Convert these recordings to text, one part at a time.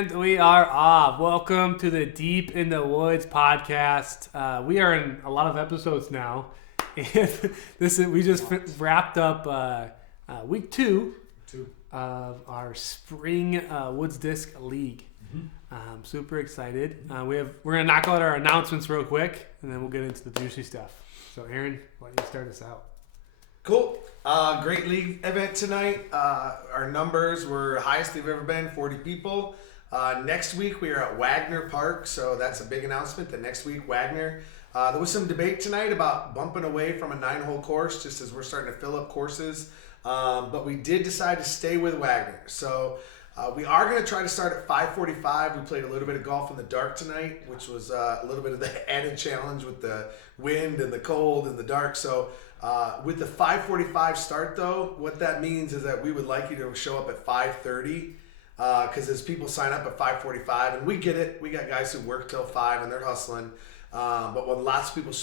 And we are off. Welcome to the Deep in the Woods podcast. We are in a lot of episodes now. And we just wrapped up week two of our spring Woods Disc League. I'm super excited. We're gonna knock out our announcements real quick, and then we'll get into the juicy stuff. So, Aaron, why don't you start us out? Cool. Great league event tonight. Our numbers were highest they've ever been, 40 people. Next week we are at Wagner Park, so that's a big announcement. The next week, Wagner. There was some debate tonight about bumping away from a 9-hole course, just as we're starting to fill up courses. But we did decide to stay with Wagner. So we are going to try to start at 5:45. We played a little bit of golf in the dark tonight, which was a little bit of the added challenge with the wind and the cold and the dark. So with the 5:45 start, though, what that means is that we would like you to show up at 5:30 because as people sign up at 5:45, and we get it, we got guys who work till 5 and they're hustling. But when lots of people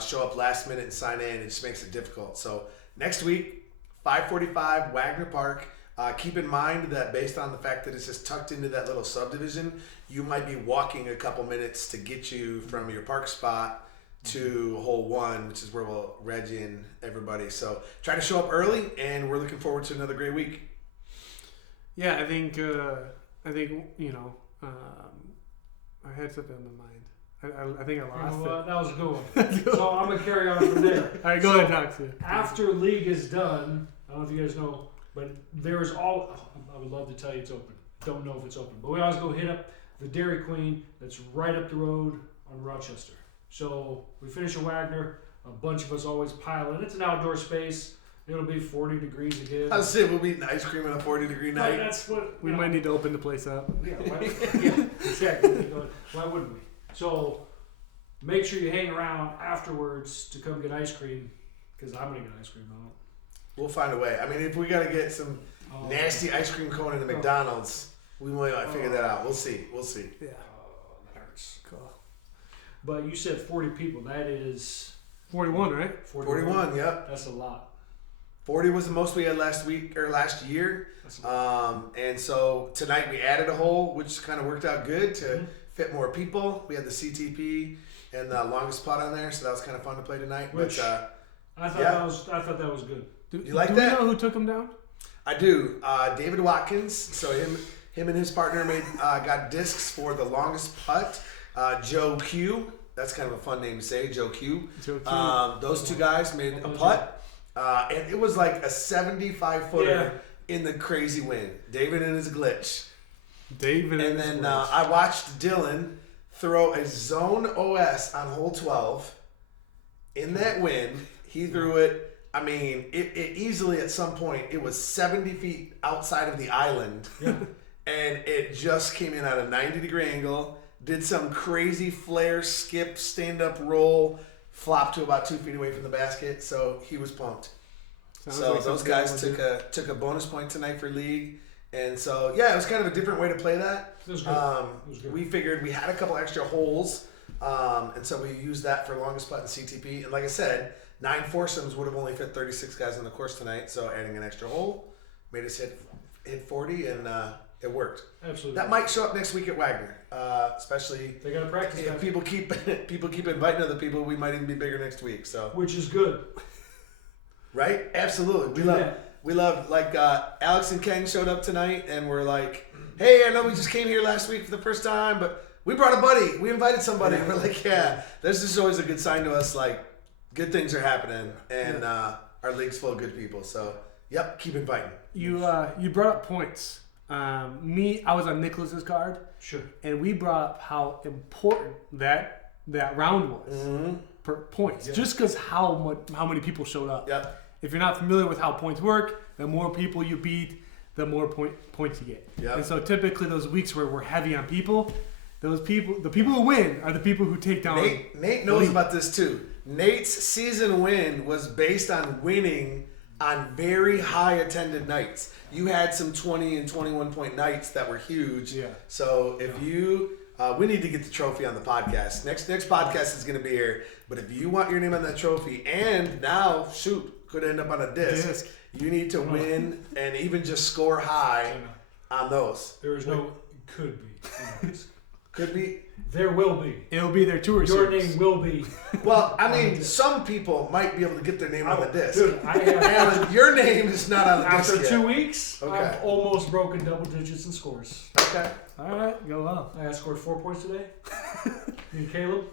show up last minute and sign in, it just makes it difficult. So next week, 5:45, Wagner Park. Keep in mind that based on the fact that it's just tucked into that little subdivision, you might be walking a couple minutes to get you from your park spot to hole 1, which is where we'll reg in everybody. So try to show up early, and we're looking forward to another great week. Yeah, I think you know, I had something on my mind. I think I lost it. That was a good one. So I'm gonna carry on from there. All right, go ahead, Toxie. After league is done, I don't know if you guys know, but there's I would love to tell you it's open. Don't know if it's open, but we always go hit up the Dairy Queen that's right up the road on Rochester. So we finish at Wagner. A bunch of us always pile in. It's an outdoor space. It'll be 40 degrees again. I'll say we'll be eating ice cream on a 40-degree night. That's what We might need to open the place up. Yeah, yeah, exactly. Why wouldn't we? So make sure you hang around afterwards to come get ice cream, because I'm gonna get ice cream out. We'll find a way. I mean, if we got to get some nasty ice cream cone in the McDonald's, we might figure that out. We'll see. Yeah. That hurts. Cool. But you said 40 people. That is 41, right? 41, yep. That's a lot. 40 was the most we had last year. That's a lot. And so tonight we added a hole, which kind of worked out good to fit more people. We had the CTP and the longest putt on there, so that was kind of fun to play tonight. Which, but I thought that was good. You like do that? Do we know who took him down? I do. David Watkins. So him and his partner got discs for the longest putt. Joe Q. That's kind of a fun name to say, Joe Q. Joe Q. Those two guys made a putt. And it was like a 75-footer in the crazy wind. David and his glitch. And then I watched Dylan throw a zone OS on hole 12. In that wind, he threw it. I mean, it easily at some point, it was 70 feet outside of the island. Yeah. And it just came in at a 90-degree angle, did some crazy flare, skip, stand-up roll, flopped to about 2 feet away from the basket. So he was pumped. Those guys took a bonus point tonight for league. And so, yeah, it was kind of a different way to play that. It was good. It was good. We figured we had a couple extra holes. And so we used that for longest putt and CTP. And like I said, 9 foursomes would have only fit 36 guys on the course tonight. So adding an extra hole made us hit 40, and it worked. Absolutely. That might show up next week at Wagner, especially They got to practice if that. people keep inviting other people. We might even be bigger next week. So Which is good. right, absolutely. We love like Alex and Ken showed up tonight, and we're like, hey, I know we just came here last week for the first time, but we brought a buddy. We invited somebody. We're like, yeah, this is always a good sign to us. Like, good things are happening, and our league's full of good people. So, yep, keep inviting. You brought up points. I was on Nicholas's card. Sure. And we brought up how important that round was per points. Yeah. Just because how many people showed up. Yep. If you're not familiar with how points work, the more people you beat, the more points you get. Yep. And so typically those weeks where we're heavy on people, the people who win are the people who take down. Nate knows about this too. Nate's season win was based on winning on very high attended nights. You had some 20 and 21 point nights that were huge. Yeah. So if you, we need to get the trophy on the podcast. Next podcast is going to be here. But if you want your name on that trophy, and now could end up on a disc. You need to win and even just score high on those. There is no Could be. Who knows? Could be. There will be. It'll be their tour Your series. name will be. Well, I On the mean, disc. some people might be able to get their name on the disc. Dude, I have, And your name is not on the after disc 2 yet. weeks, Okay. I've almost broken double digits in scores. Okay. All right, go well. I scored 4 points today. Me and Caleb.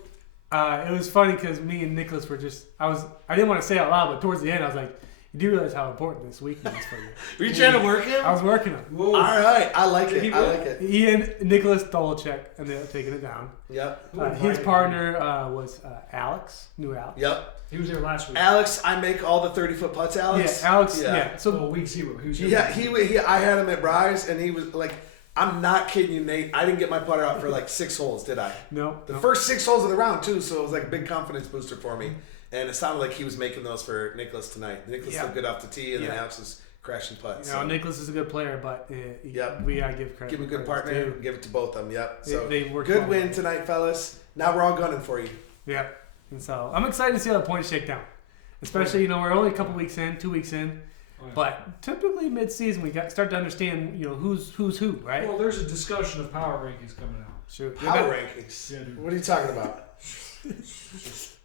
It was funny because me and Nicholas were just. I didn't want to say it out loud, but towards the end, I was like, "You do realize how important this weekend is for you." Were you trying to work him? I was working him. Whoa. All right. I like Did he it. I win? like it. He and Nicholas Dolachek ended up taking it down. Yep. Who His invited partner was Alex. New Alex. Yep. He was there last week. Alex, I make all the 30-foot putts, Alex. Yeah, Alex. Yeah. Yeah. So So week 0. He was here. Yeah, he I had him at Bryce, and he was like, I'm not kidding you, Nate. I didn't get my putter out for like 6 holes, did I? no. The first 6 holes of the round, too, so it was like a big confidence booster for me. And it sounded like he was making those for Nicholas tonight. Nicholas Yeah. looked good off the tee, and then Yeah. Alex was crashing putts. You know, So Nicholas is a good player, but Yep. we gotta give credit. give him a good where partner, credit's due. give it to both of them. Yep. So They worked good well win together. tonight, fellas. Now we're all gunning for you. Yeah. And so I'm excited to see how the points shake down. Especially, we're only a couple weeks in, 2 weeks in. Oh, yeah. But typically mid-season, we start to understand, who's who, right? Well, there's a discussion of power rankings coming out. Sure. Power rankings. Yeah, dude. What are you talking about?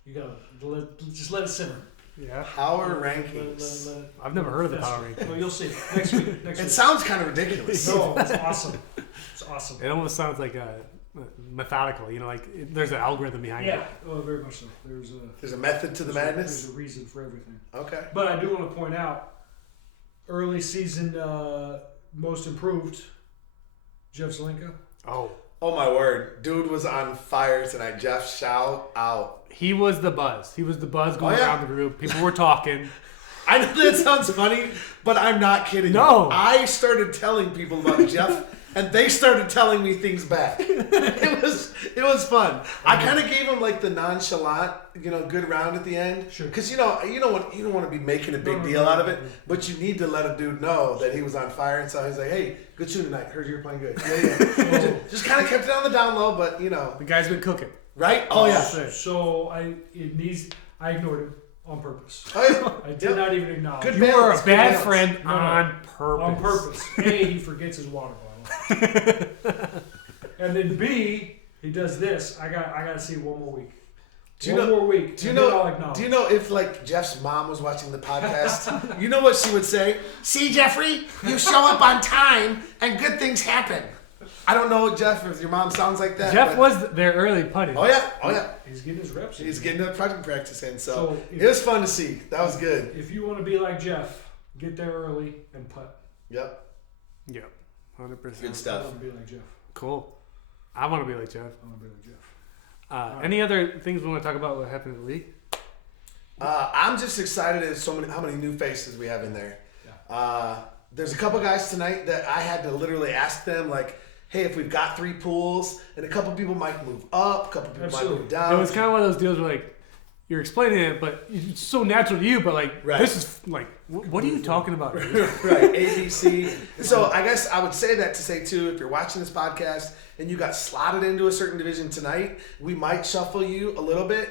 You gotta just let it simmer. Yeah. Power Let rankings. it I've never heard of the fester. power ranking. Well, you'll see next week. Next It week. sounds kind of ridiculous. No, it's awesome. It's awesome. It almost sounds like methodical, there's an algorithm behind it. Yeah, oh, very much so. There's a method to the There's madness. a reason for everything. Okay. But I do want to point out, early season most improved, Jeff Zelinka. Oh. Oh my word, dude was on fire tonight. Jeff, shout out. He was the buzz. He was the buzz going Oh, yeah. around the group. People were talking. I know that sounds funny, but I'm not kidding. No. you. I started telling people about Jeff, and they started telling me things back. It was fun. I kind of gave him like the nonchalant, good round at the end. Sure. Because you don't want to be making a big No, deal no, out of no, it, no. but you need to let a dude know that he was on fire. And so he's like, "Hey, good shooting tonight. Heard you were playing good." Yeah. just kind of kept it on the down low, but The guy's been cooking. right? Oh yeah. That's it. So I ignored him on purpose. Oh, yeah. I did Yep. not even acknowledge Good him. You were balance, a good bad balance. friend No, no. on purpose. On purpose. A, he forgets his water bottle. And then B, he does this. I got to see it one more week. One more week. Do you and then I'll know? acknowledge. Do you know if like Jeff's mom was watching the podcast? You know what she would say? See, Jeffrey, you show up on time and good things happen. I don't know, Jeff, if your mom sounds like that. Jeff but- was there early putting. Oh yeah, oh yeah. He's getting his reps. in. He's getting the project practice in, so So if- it was fun to see. That was good. If you want to be like Jeff, get there early and putt. Yep. Yeah. 100%. Good I stuff. want to be like Jeff. Cool. I want to be like Jeff. I want to be like Jeff. Any other things we want to talk about what happened in the league? I'm just excited at how many new faces we have in there. There's a couple guys tonight that I had to literally ask them like, hey, if we've got 3 pools, and a couple people might move up, a couple people might Absolutely. move down. It was kind of one of those deals where like you're explaining it, but it's so natural to you. But like Right. this is like, what are you talking about? dude? Right, ABC. So I guess I would say that to say too, if you're watching this podcast and you got slotted into a certain division tonight, we might shuffle you a little bit.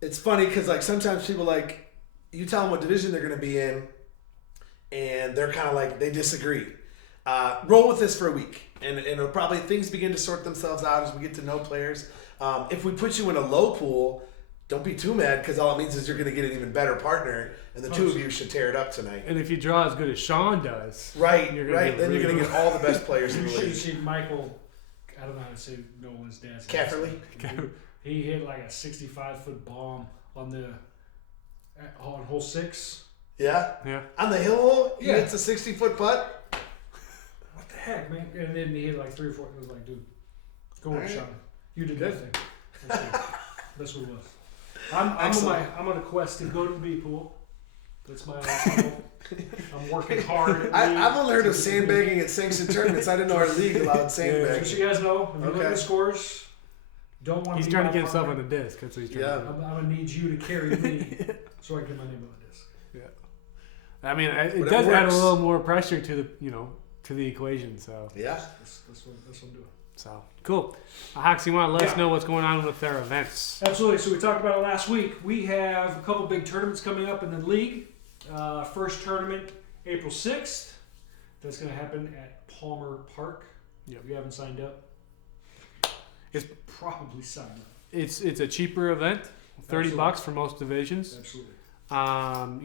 It's funny because like sometimes people like you tell them what division they're going to be in, and they're kind of like they disagree. Roll with this for a week, and it'll probably things begin to sort themselves out as we get to know players. If we put you in a low pool, don't be too mad because all it means is you're going to get an even better partner, and the two of you should tear it up tonight. And if you draw as good as Sean does, Right, You're gonna right. get Then you're really going to get all the best players in You the should league. see Michael. I don't know how to say Nolan's dad's name. Cafferly? He hit like a 65-foot bomb on hole 6. Yeah. yeah, On the hill hole, he Yeah. hits a 60-foot putt. What the heck, man? And then he hit like 3 or 4. It was like, dude, go on, Alright. Sean. You did Good. nothing. That's what it was. I'm Excellent. on a quest to go to the B pool. That's my goal. I'm working hard. At I've only heard of sandbagging at sanctioned tournaments. I didn't know our league allowed Just sandbagging. so you guys know, if you look at Okay. the scores, don't want he's to trying to get himself on the disc. That's what he's trying Yeah. to do. I'm gonna need you to carry me so I can get my name on the disc. I mean, it Whatever does add a works. little more pressure to the to the equation. So Yeah. That's what I'm doing. cool. Hawks, you want to let us Yeah. know what's going on with their events? Absolutely. So we talked about it last week. We have a couple big tournaments coming up in the league. First tournament, April 6th. That's going to happen at Palmer Park Yep. If you haven't signed up, It's- probably sign up. It's a cheaper event, $30 Absolutely. for most divisions. Absolutely.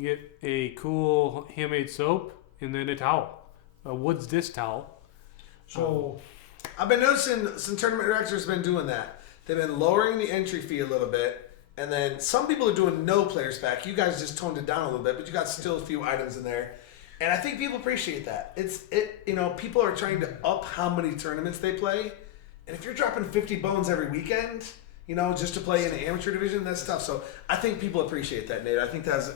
You get a cool handmade soap and then a towel, a Woods disc towel. So I've been noticing some tournament directors have been doing that. They've been lowering the entry fee a little bit, and then some people are doing no players pack. You guys just toned it down a little bit, but you got still a few items in there, and I think people appreciate that. People are trying to up how many tournaments they play, and if you're dropping 50 bones every weekend, just to play in the amateur division, that's tough. So I think people appreciate that, Nate. I think that's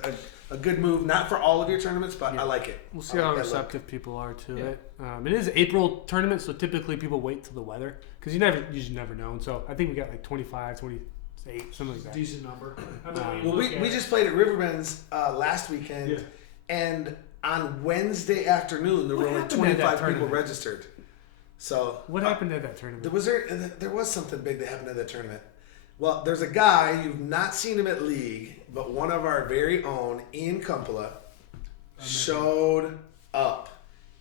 a good move, not for all of your tournaments, but I like it. We'll see I how like that look. receptive people are to Yeah. it. It is April tournament, so typically people wait till the weather because you never know. And so I think we got like 25, 28, something like that. decent number. I mean, when you Well, look we at just played at Riverbend's last weekend, Yeah. and on Wednesday afternoon there What were only happened at that 25 people tournament? registered. So What happened at that tournament? there was something big that happened at that tournament. Well, there's a guy, you've not seen him at league, but one of our very own, Ian Kumpala, showed up.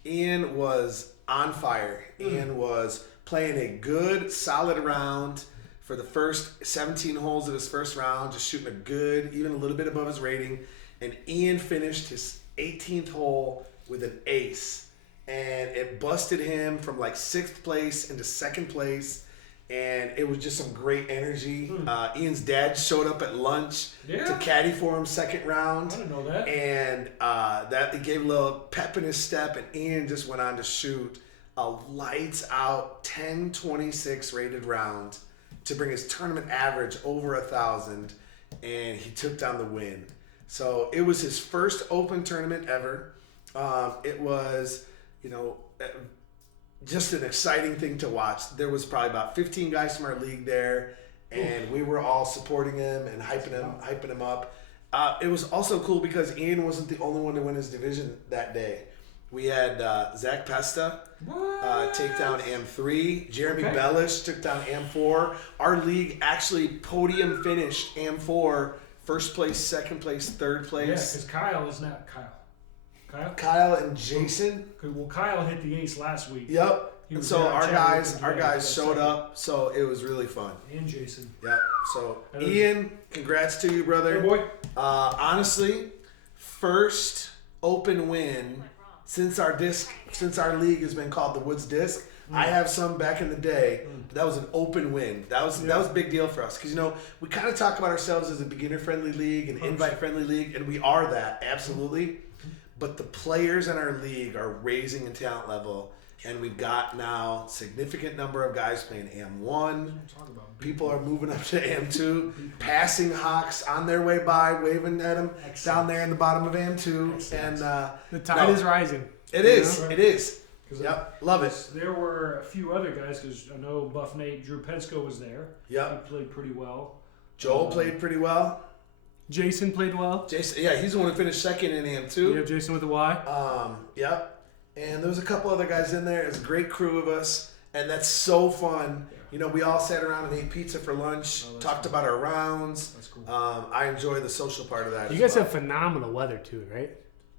Ian was on fire. Ian was playing a good, solid round for the first 17 holes of his first round, just shooting a good, even a little bit above his rating. And Ian finished his 18th hole with an ace. And it busted him from like 6th place into 2nd place. And it was just some great energy. Ian's dad showed up at lunch to Yeah. caddy for him second round. I didn't know that. And that it gave a little pep in his step, and Ian just went on to shoot a lights out 10-26 rated round to bring his tournament average over 1,000, and he took down the win. So it was his first open tournament ever. It was, just an exciting thing to watch. There was probably about 15 guys from our league there, and we were all supporting him and hyping him up. It was also cool because Ian wasn't the only one to win his division that day. We had Zach Pesta take down AM3. Jeremy Okay. Bellish took down AM4. Our league actually podium finished AM4, first place, second place, third Yeah, place. because Kyle is not Kyle. Kyle. Kyle and Jason. Okay, well, Kyle hit the ace last week. Yep. He And was so there our chatting guys, with our the guys guys showed second. up, so it was really fun. And Jason. Yep. So That is- Ian, congrats to you, brother. Hey, boy. Honestly, first open win since our league has been called the Woods Disc. I have some back in the day, but that was an open win. That was a big deal for us because we kind of talk about ourselves as a beginner friendly league and invite friendly league, and we are that absolutely. But the players in our league are raising in talent level, and we've got now significant number of guys playing AM1. Talk about People are moving up to AM2, passing Hawks on their way by, waving at them Excellent. down there in the bottom of AM2. Excellent. And The tide no. is rising. it is. Yeah. It is. 'Cause Yep. Love it. There were a few other guys because I know Buff Nate, Drew Pensko was there. Yep. He played pretty well. Joel played pretty well. Jason played well. Jason, yeah, he's the one who finished second in You AM2. have Jason with a Y. Yep. And there was a couple other guys in there. It was a great crew of us, and that's so fun. We all sat around and ate pizza for lunch, Oh, that's talked cool. about our rounds. That's cool. I enjoy the social part of that. You as guys well. have phenomenal weather too, right?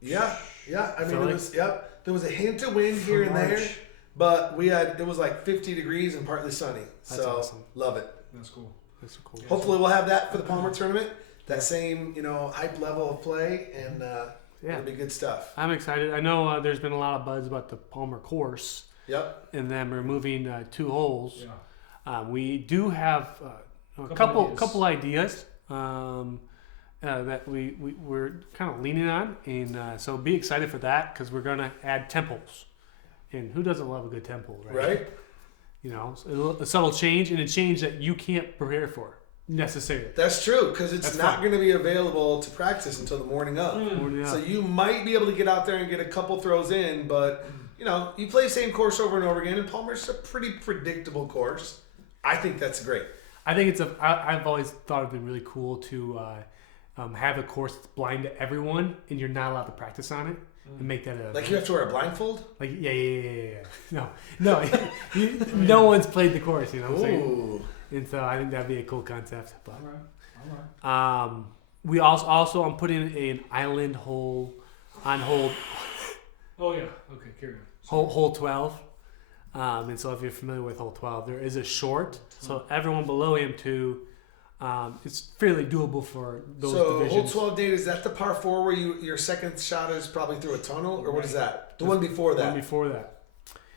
Yeah. I mean, Feel it like- was. Yep. There was a hint of wind here and there, March. but it was like 50 degrees and partly sunny. That's So awesome. love it. That's cool. That's so cool. Hopefully we'll have that for the Palmer tournament. That same hype level of play, and Yeah. it'll be good stuff. I'm excited. I know there's been a lot of buzz about the Palmer course Yep. and them removing 2 holes. Yeah. We do have a couple ideas that we're kind of leaning on, and so be excited for that because we're gonna add temples. And who doesn't love a good temple, right? Right. A subtle change and a change that you can't prepare for necessarily. That's true because it's That's not fun. going to be available to practice until the morning of. Yeah. So you might be able to get out there and get a couple throws in, but you play the same course over and over again, and Palmer's a pretty predictable course. I think that's great. I think I've always thought it'd been really cool to have a course that's blind to everyone, and you're not allowed to practice on it, and make that a Like you have to wear a blindfold. yeah. No, no one's played the course. You know what I'm saying? Ooh. And so I think that'd be a cool concept. But All right. we also I'm putting an island hole on hole Oh yeah. Okay. Carry on. hole 12. And so if you're familiar with hole 12, there is a short. So everyone below AM2, it's fairly doable for those So divisions. hole 12, Dave, is that the par 4 where your second shot is probably through a tunnel, or what is that? The one before One that. before that.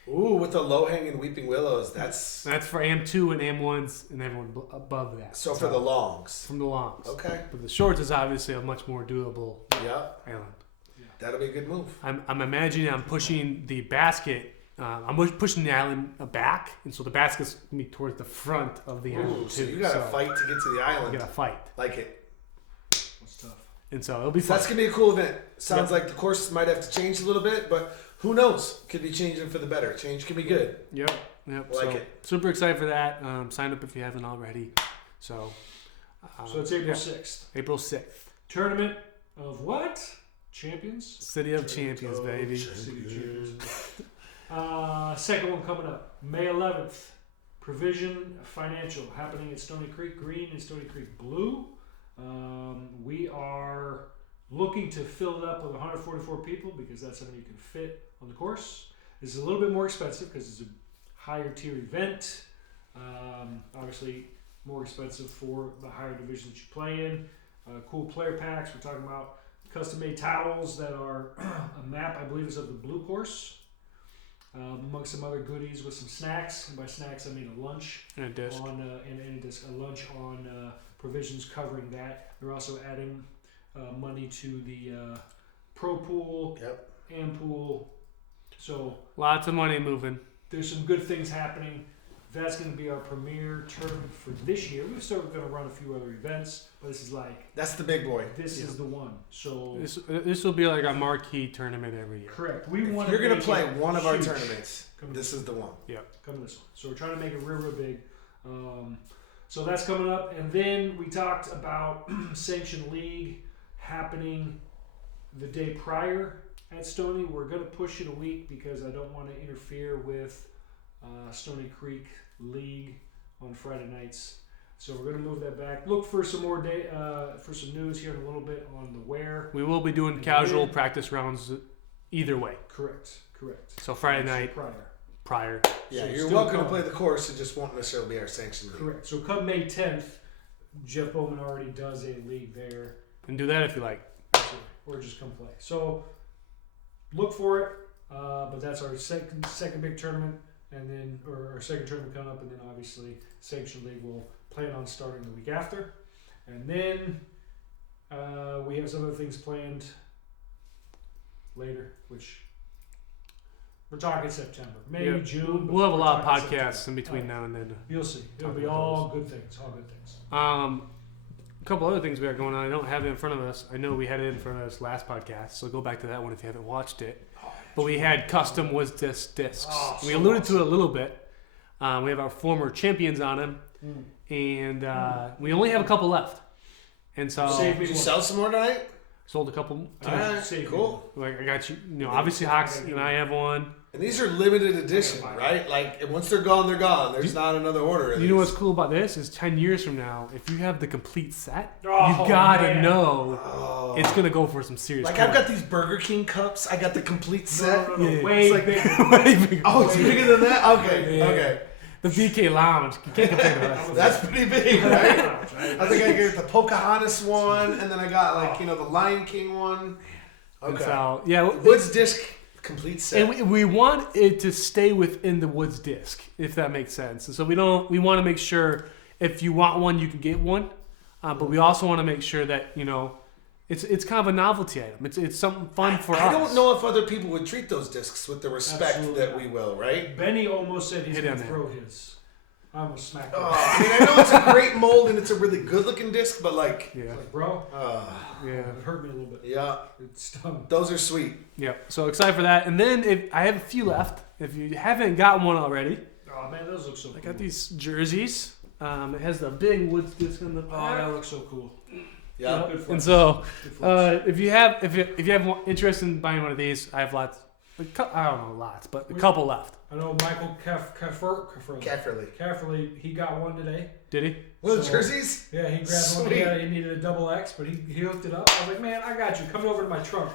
Ooh, with the low hanging weeping willows. That's That's for AM2 and AM1s and everyone above that. so for the longs. From the longs. Okay. But the shorts is obviously a much more doable Yep. island. That'll be a good move. I'm imagining I'm pushing the basket. I'm pushing the island back, and so the basket's gonna be towards the front of the island Ooh, too. so you gotta fight to get to the You island. gotta fight, Like it. That's tough. and so it'll be So fun. that's gonna be a cool event. Sounds Yep. like the course might have to change a little bit, but who knows? Could be changing for the better. Change can be good. Yep. Like so it. super excited for that. Sign up if you haven't already. So. So it's April yeah, 6th. April 6th. Tournament of what? Champions? City of Champions, baby. City of Champions. Second one coming up. May 11th. Provision Financial happening at Stony Creek Green and Stony Creek Blue. We are looking to fill it up with 144 people because that's something you can fit on the course. This is a little bit more expensive because it's a higher tier event. Obviously, more expensive for the higher divisions you play in. Cool player packs. We're talking about custom-made towels that are a map, I believe, is of the blue course. Amongst some other goodies with some snacks. And by snacks, I mean a lunch And a disc. on and a disc, a lunch on provisions covering that. They're also adding money to the pro pool, Yep. and pool. So Lots of money moving. there's some good things happening. That's going to be our premier tournament for this year. We're still going to run a few other events, but this is like That's the big boy. this is the one. So This will be like a marquee tournament every year. correct. We If want you're gonna make play it one of our huge. tournaments, this is the one. Come this one. So we're trying to make it real big. So that's coming up, and then we talked about Sanctioned League happening the day prior at Stony. We're going to push it a week because I don't want to interfere with Stony Creek League on Friday nights. So we're going to move that back. Look for some more for some news here in a little bit on the where. We will be doing casual practice rounds either way. Correct. So Friday night Prior. prior. Yeah, So you're still welcome to come. play the course. It just won't necessarily be our sanctioned league. Correct. So come May 10th, Jeff Bowman already does a league there. And do that if you like. Or just come play. So look for it. But that's our second big tournament, and then or our second tournament coming up, and then obviously Sanctioned League will plan on starting the week after, and then we have some other things planned later, which we're talking September, maybe Yeah. June. but We'll have a we're lot of talking podcasts September. in between now and then. You'll see. It'll Talk be about all good things. All good things. A couple other things we got going on. I don't have it in front of us. I know we had it in front of us last podcast, so go back to that one if you haven't watched it. But we had custom Woods discs. Oh, We so alluded awesome. to it a little bit. We have our former champions on them, and we only have a couple left. And so Save me Did you one. sell some more tonight? sold a couple. Uh, Alright, save me cool. Like I got you. Obviously Hawks and I have one. And these are limited edition, right? Like once they're gone, they're gone. There's not another order. of You know these. what's cool about this is 10 years from now, if you have the complete set, Oh, you gotta man. know Oh. it's gonna go for some serious. Like coin. I've got these Burger King cups. I got the complete set. No, Yeah. way It's like- bigger. Way bigger. Oh, it's bigger than that. Okay, Yeah. okay. The BK Lounge. You can't compare to that. That's pretty big, right? Right? I think I get the Pocahontas one, and then I got like the Lion King one. And Okay. so, yeah, Woods disc complete set. and we want it to stay within the Woods disc, if that makes sense. And so we want to make sure if you want one, you can get one, but we also want to make sure that it's kind of a novelty item. It's something fun for us. I don't know if other people would treat those discs with the respect Absolutely that not. we will, right? Benny almost said he's Hit going on to it. throw his. I almost smacked him. I mean, I know it's a great mold and it's a really good-looking disc, but like, Yeah, Like, bro, yeah, it hurt me a little bit. yeah, It stung. those are sweet. yeah. So excited for that. And then if I have a few left. If you haven't got one already, Oh man, those look so cool. I got these jerseys. It has the big Woods disc on the Oh, back. that looks so cool. Yeah. Good flex. And so, Good flex. if you have interest in buying one of these, I have lots. I don't know lots, but a couple left. I know Michael Cafferly, he got one today. Did he? One of the So- jerseys? Yeah, he grabbed one. Sweet. He needed a double X, but he hooked it up. I was like, man, I got you. Come over to my trunk.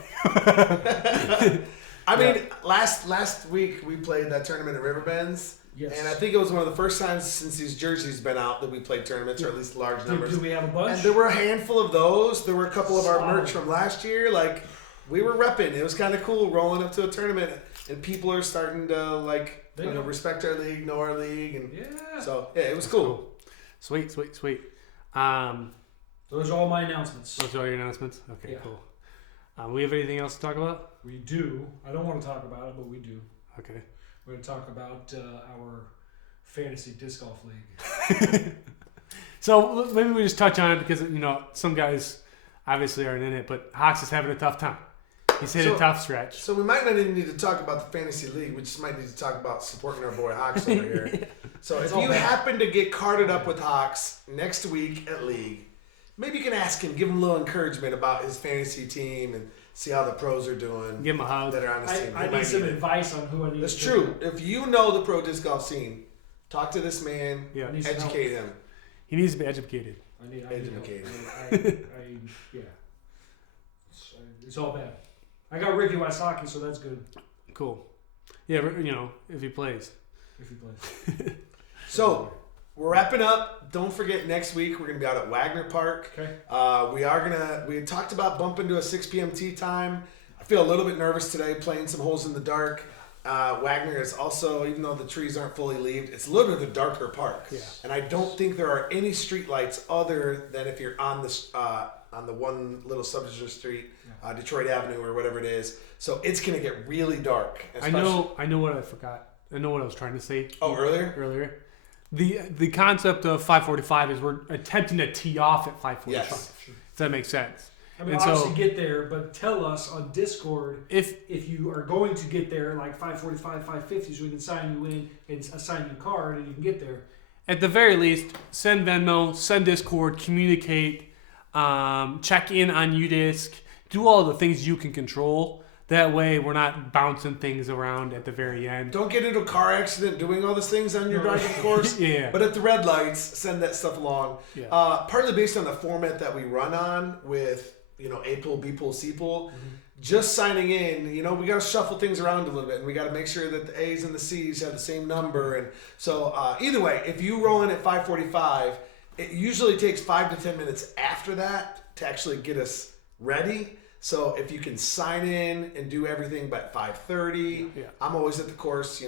I mean, last week we played that tournament at Riverbends. Yes. And I think it was one of the first times since these jerseys been out that we played tournaments, or at least large numbers. Do we have a bunch? And there were a handful of those. There were a couple of our Solid. merch from last year. Like, we were repping. It was kind of cool rolling up to a tournament, and people are starting to like respect our league, know our league, and so yeah, it was cool. Sweet. Those are all my announcements. Those are all your announcements. Okay, Yeah. cool. We have anything else to talk about? We do. I don't want to talk about it, but we do. Okay. We're going to talk about our fantasy disc golf league. So maybe we just touch on it because some guys obviously aren't in it, but Hawks is having a tough time. He's hit a tough stretch. So we might not even need to talk about the fantasy league. We just might need to talk about supporting our boy Hawks over here. So if you happen to get carded up with Hawks next week at league, maybe you can ask him, give him a little encouragement about his fantasy team and see how the pros are doing. Give him a hug. That are on his team. I need some advice on who I need That's to true. If you know the pro disc golf scene, talk to this man. Yeah. Educate him. He needs to be educated. I need Educated. Yeah. It's all bad. I got Ricky Wysocki, so that's good. Cool. Yeah, if he plays. If he plays. So, we're wrapping up. Don't forget, next week we're going to be out at Wagner Park. Okay. We had talked about bumping to a 6 p.m. tee time. I feel a little bit nervous today playing some holes in the dark. Wagner is also, even though the trees aren't fully leaved, it's a little bit of a darker park. Yeah. And I don't think there are any street lights other than if you're on the one little subdivision street, Detroit Avenue or whatever it is. So it's going to get really dark. I know what I forgot. I know what I was trying to say. Oh, earlier? Earlier. The concept of 5:45 is we're attempting to tee off at 5:45. Yes. Does that make sense? I mean, And obviously so- get there, but tell us on Discord If you are going to get there like 5:45, 5:50, so we can sign you in and assign you a card and you can get there. at the very least, send Venmo, send Discord, communicate, check in on UDisc, do all the things you can control. That way, we're not bouncing things around at the very end. Don't get into a car accident doing all these things on your driving course. Yeah. But at the red lights, send that stuff along. Yeah. Partly based on the format that we run on with, A pool, B pool, C pool. Just signing in, we got to shuffle things around a little bit, and we got to make sure that the A's and the C's have the same number. And so, either way, if you roll in at 5:45, it usually takes 5 to 10 minutes after that to actually get us ready. So if you can sign in and do everything by 5:30, I'm always at the course.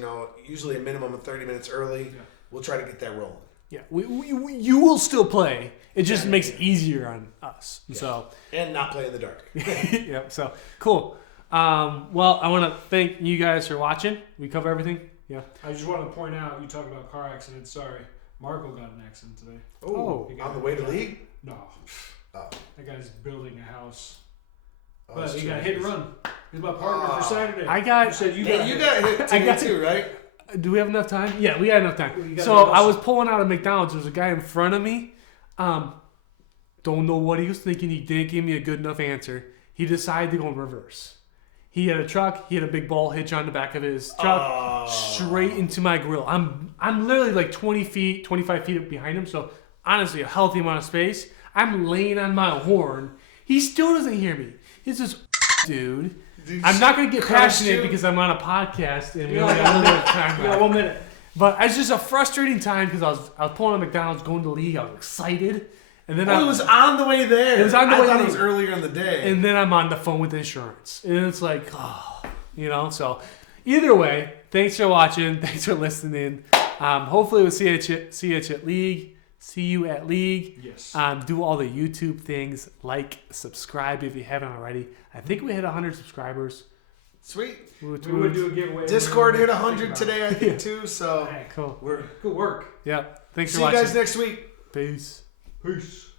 Usually a minimum of 30 minutes early. Yeah. We'll try to get that rolling. Yeah, you will still play. It just makes it easier on us. Yeah. So and not play in the dark. Yeah. So cool. Well, I want to thank you guys for watching. We cover everything. Yeah. I just want to point out, you talk about car accidents. Sorry, Marco got an accident today. Oh, on the way to league? No. Oh. That guy's building a house. Oh, but he got hit and run. He's my partner for Saturday. You said you got hit today too, right? Do we have enough time? Yeah, we got enough time. So I was pulling out of McDonald's. There was a guy in front of me. Don't know what he was thinking. He didn't give me a good enough answer. He decided to go in reverse. He had a truck. He had a big ball hitch on the back of his truck, straight into my grill. I'm literally like 20 feet, 25 feet behind him. So honestly, a healthy amount of space. I'm laying on my horn. He still doesn't hear me. He's just, dude. I'm not going to get passionate because I'm on a podcast and we only got a little bit of time. You got 1 minute. But it's just a frustrating time because I was pulling on McDonald's, going to league. I was excited. And then it was on the way there. It was on the way I thought there. it was earlier in the day. And then I'm on the phone with insurance. And it's like, So either way, thanks for watching. Thanks for listening. Hopefully we'll see you at league. See you at league. Yes. Do all the YouTube things. Like, subscribe if you haven't already. I think we hit 100 subscribers. Sweet. We would do a giveaway. Discord hit 100 today, I think, too. So Cool. Good work. Yeah. Thanks see for you watching. guys next week. Peace. Peace.